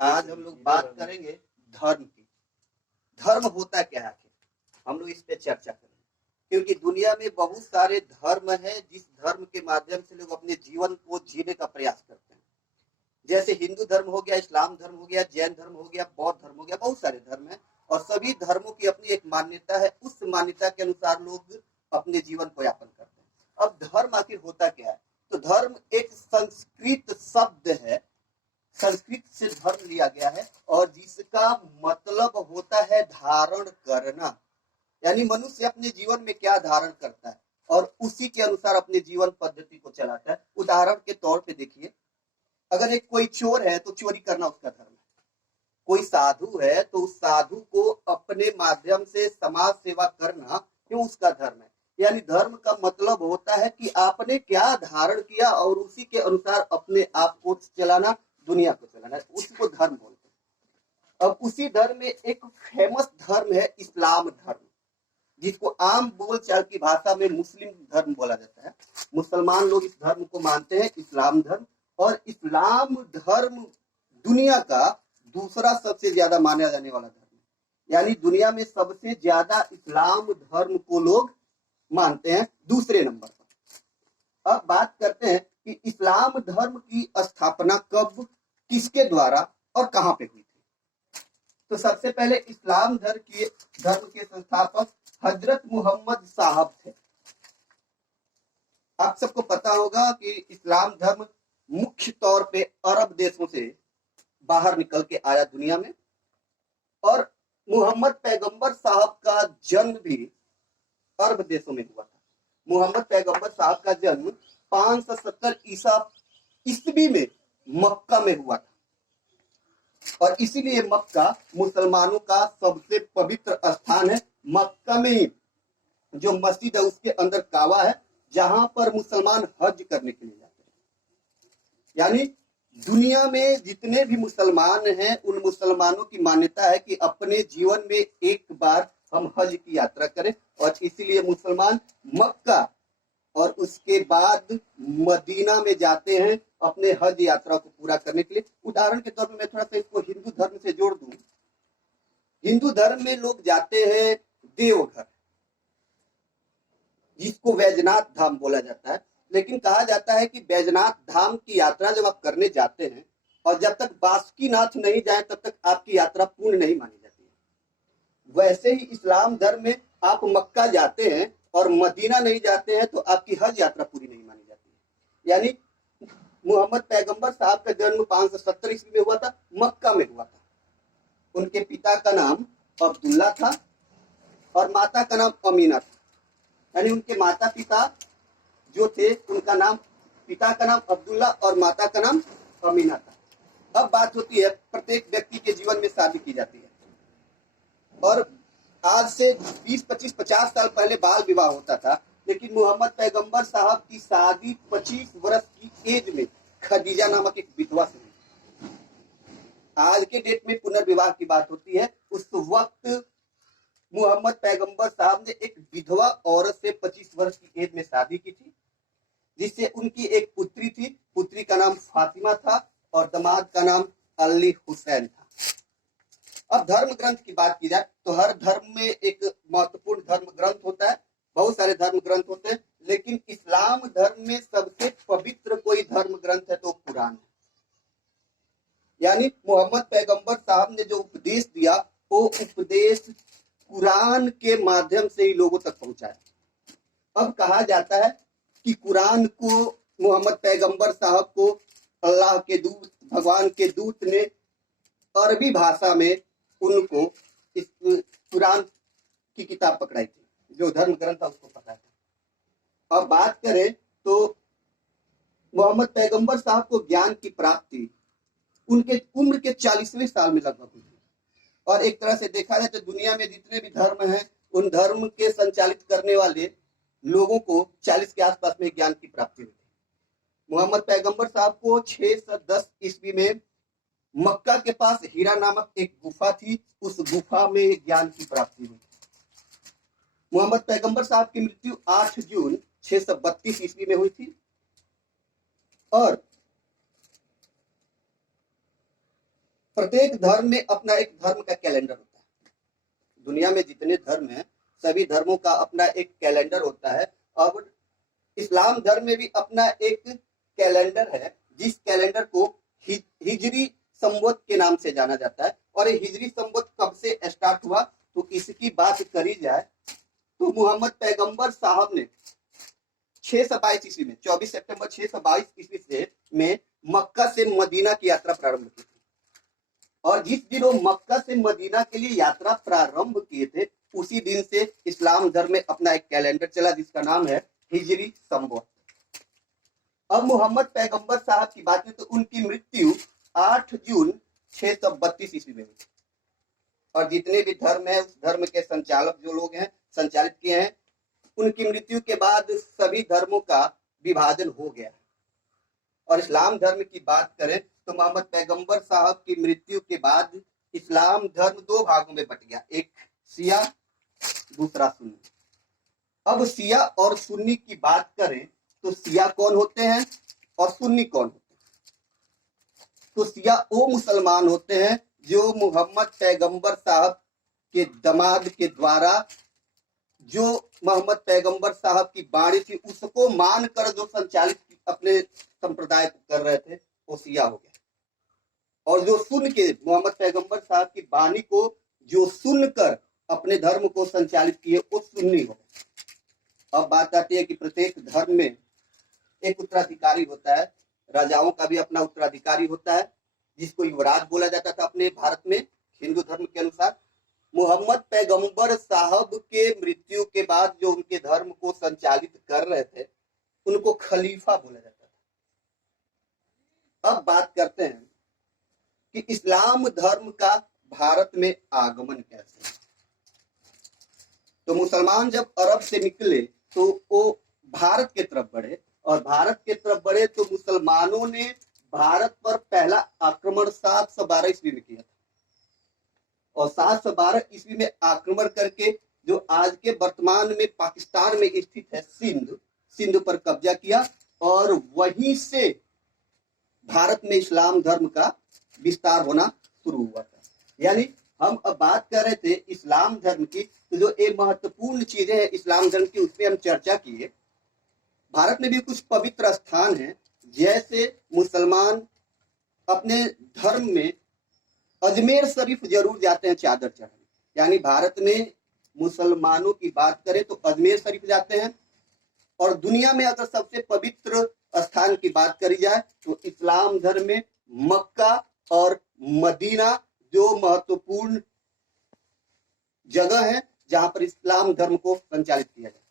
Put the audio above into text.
आज हम लोग बात करेंगे धर्म की। धर्म होता क्या है आखिर, हम लोग इस पे चर्चा करेंगे, क्योंकि दुनिया में बहुत सारे धर्म हैं जिस धर्म के माध्यम से लोग अपने जीवन को जीने का प्रयास करते हैं। जैसे हिंदू धर्म हो गया, इस्लाम धर्म हो गया, जैन धर्म हो गया, बौद्ध धर्म हो गया, बहुत सारे धर्म हैं और सभी धर्मों की अपनी एक मान्यता है। उस मान्यता के अनुसार लोग अपने जीवन को यापन करते हैं। अब धर्म आखिर होता क्या है? तो धर्म एक संस्कृत शब्द है, संस्कृत से धर्म लिया गया है और जिसका मतलब होता है धारण करना। यानी मनुष्य अपने जीवन में क्या धारण करता है और उसी के अनुसार अपने जीवन पद्धति को चलाता है। उदाहरण के तौर पे देखिए, अगर एक कोई चोर है तो चोरी करना उसका धर्म है। कोई साधु है तो उस साधु को अपने माध्यम से समाज सेवा करना क्यों उसका धर्म है। यानी धर्म का मतलब होता है कि आपने क्या धारण किया और उसी के अनुसार अपने आप को चलाना, दुनिया को चलाना, उसको धर्म बोलते हैं। अब उसी धर्म में एक फेमस धर्म है इस्लाम धर्म, जिसको आम बोलचाल की भाषा में मुस्लिम धर्म बोला जाता है। मुसलमान लोग इस धर्म को मानते हैं, इस्लाम धर्म। और इस्लाम धर्म दुनिया का दूसरा सबसे ज्यादा माना जाने वाला धर्म है। यानी दुनिया में सबसे ज्यादा इस्लाम धर्म को लोग मानते हैं दूसरे नंबर पर। अब बात करते हैं कि इस्लाम धर्म की स्थापना कब, किसके द्वारा और कहां पे हुई थी। तो सबसे पहले इस्लाम धर्म के संस्थापक हजरत मोहम्मद साहब थे। आप सबको पता होगा कि इस्लाम धर्म मुख्य तौर पे अरब देशों से बाहर निकल के आया दुनिया में, और मोहम्मद पैगंबर साहब का जन्म भी अरब देशों में हुआ था। मोहम्मद पैगंबर साहब का जन्म 570 ईस्वी में मक्का में हुआ था और इसीलिए मक्का मुसलमानों का सबसे पवित्र स्थान है। मक्का में ही जो मस्जिद है उसके अंदर काबा है, जहां पर मुसलमान हज करने के लिए जाते हैं। यानी दुनिया में जितने भी मुसलमान हैं उन मुसलमानों की मान्यता है कि अपने जीवन में एक बार हम हज की यात्रा करें, और इसीलिए मुसलमान मक्का और उसके बाद मदीना में जाते हैं अपने हज यात्रा को पूरा करने के लिए। उदाहरण के तौर पर मैं थोड़ा सा इसको हिंदू धर्म से जोड़ दूं। हिंदू धर्म में लोग जाते हैं देवघर, जिसको वैजनाथ धाम बोला जाता है। लेकिन कहा जाता है कि वैजनाथ धाम की यात्रा जब आप करने जाते हैं और जब तक बासुकीनाथ नहीं जाए तब तक आपकी यात्रा पूर्ण नहीं मानी जाती है। वैसे ही इस्लाम धर्म में आप मक्का जाते हैं और मदीना नहीं जाते हैं तो आपकी हज यात्रा पूरी नहीं मानी जाती है। यानी मोहम्मद पैगंबर साहब का जन्म 570 ईस्वी में हुआ था, मक्का में हुआ था। उनके पिता का नाम अब्दुल्ला था और माता का नाम अमीना था। यानी उनके माता पिता जो थे उनका नाम, पिता का नाम अब्दुल्ला और माता का नाम अमीना था। अब बात होती है, प्रत्येक व्यक्ति के जीवन में शादी की जाती है और आज से 20, 25, 50 साल पहले बाल विवाह होता था। लेकिन मोहम्मद पैगंबर साहब की शादी 25 वर्ष की एज में खदीजा नामक एक विधवा से हुई। आज के डेट में पुनर्विवाह की बात होती है, उस वक्त मोहम्मद पैगंबर साहब ने एक विधवा औरत से 25 वर्ष की एज में शादी की थी, जिससे उनकी एक पुत्री थी। पुत्री का नाम फातिमा था और दामाद का नाम अली हुसैन था। अब धर्म ग्रंथ की बात की जाए तो हर धर्म में एक महत्वपूर्ण धर्म ग्रंथ होता है। बहुत सारे धर्म ग्रंथ होते हैं, लेकिन इस्लाम धर्म में सबसे पवित्र कोई धर्म ग्रंथ है तो कुरान है। यानी मोहम्मद पैगंबर साहब ने जो उपदेश दिया वो उपदेश कुरान के माध्यम से ही लोगों तक पहुंचाया। अब कहा जाता है कि कुरान को मोहम्मद पैगंबर साहब को अल्लाह के दूत, भगवान के दूत ने अरबी भाषा में उनको इस कुरान की किताब पकड़ाई थी, जो धर्म ग्रंथ था उसको पता था। अब बात करें तो मोहम्मद पैगंबर साहब को ज्ञान की प्राप्ति उनके उम्र के 40वें साल में लगभग हुई। और एक तरह से देखा जाए तो दुनिया में जितने भी धर्म हैं उन धर्म के संचालित करने वाले लोगों को 40 के आसपास में ज्ञान की प्राप्ति हुई थी। मोहम्मद पैगंबर साहब को 610 ईस्वी में मक्का के पास हीरा नामक एक गुफा थी, उस गुफा में ज्ञान की प्राप्ति हुई। मोहम्मद पैगंबर साहब की मृत्यु 8 जून 632 ईस्वी में हुई थी और प्रत्येक धर्म में अपना एक धर्म का कैलेंडर होता है। दुनिया में जितने धर्म हैं सभी धर्मों का अपना एक कैलेंडर होता है। अब इस्लाम धर्म में भी अपना एक कैलेंडर है, जिस कैलेंडर को हिजरी संवत के नाम से जाना जाता है। और ये हिजरी संवत कब से स्टार्ट हुआ तो इसकी बात करी जाए तो मोहम्मद पैगंबर साहब ने 622 ईस्वी में 24 सितंबर 622 ईस्वी से में मक्का से मदीना की यात्रा प्रारंभ की थी। और जिस दिन वो मक्का से मदीना के लिए यात्रा प्रारंभ किए थे उसी दिन से इस्लाम धर्म में अपना एक कैलेंडर चला जिसका नाम है हिजरी संवत। अब मोहम्मद पैगंबर साहब की बात है तो उनकी मृत्यु 8 जून 632 ईस्वी में हुई। और जितने भी धर्म है उस धर्म के संचालक जो लोग हैं संचालित किए हैं उनकी मृत्यु के बाद सभी धर्मों का विभाजन हो गया। और इस्लाम धर्म की बात करें तो मोहम्मद पैगंबर साहब की मृत्यु के बाद इस्लाम धर्म दो भागों में बट गया, एक शिया दूसरा सुन्नी। अब शिया और सुन्नी की बात करें तो शिया कौन होते हैं और सुन्नी कौन होते हैं। तो शिया वो मुसलमान होते हैं जो मोहम्मद पैगंबर साहब के दमाद के द्वारा जो मोहम्मद पैगंबर साहब की बाणी थी उसको मानकर जो संचालित अपने संप्रदाय को कर रहे थे वो शिया हो गया। और जो सुन के मोहम्मद पैगंबर साहब की बाणी को जो सुनकर अपने धर्म को संचालित किए वो सुन्नी हो गए। अब बात आती है कि प्रत्येक धर्म में एक उत्तराधिकारी होता है, राजाओं का भी अपना उत्तराधिकारी होता है जिसको युवराज बोला जाता था अपने भारत में हिंदू धर्म के अनुसार। मोहम्मद पैगंबर साहब के मृत्यु के बाद जो उनके धर्म को संचालित कर रहे थे उनको खलीफा बोला जाता था। अब बात करते हैं कि इस्लाम धर्म का भारत में आगमन कैसे। तो मुसलमान जब अरब से निकले तो वो भारत के तरफ बढ़े और भारत के तरफ बढ़े तो मुसलमानों ने भारत पर पहला आक्रमण 712 ईस्वी में किया था। और 712 ईस्वी में आक्रमण करके जो आज के वर्तमान में पाकिस्तान में स्थित है सिंध पर कब्जा किया और वहीं से भारत में इस्लाम धर्म का विस्तार होना शुरू हुआ था। यानी हम अब बात कर रहे थे इस्लाम धर्म की, तो जो एक महत्वपूर्ण चीजें हैं इस्लाम धर्म की उसमें हम चर्चा किए। भारत में भी कुछ पवित्र स्थान हैं, जैसे मुसलमान अपने धर्म में अजमेर शरीफ जरूर जाते हैं चादर चढ़ाने। यानी भारत में मुसलमानों की बात करें तो अजमेर शरीफ जाते हैं। और दुनिया में अगर सबसे पवित्र स्थान की बात करी जाए तो इस्लाम धर्म में मक्का और मदीना जो महत्वपूर्ण जगह है जहां पर इस्लाम धर्म को संचालित किया जाता है।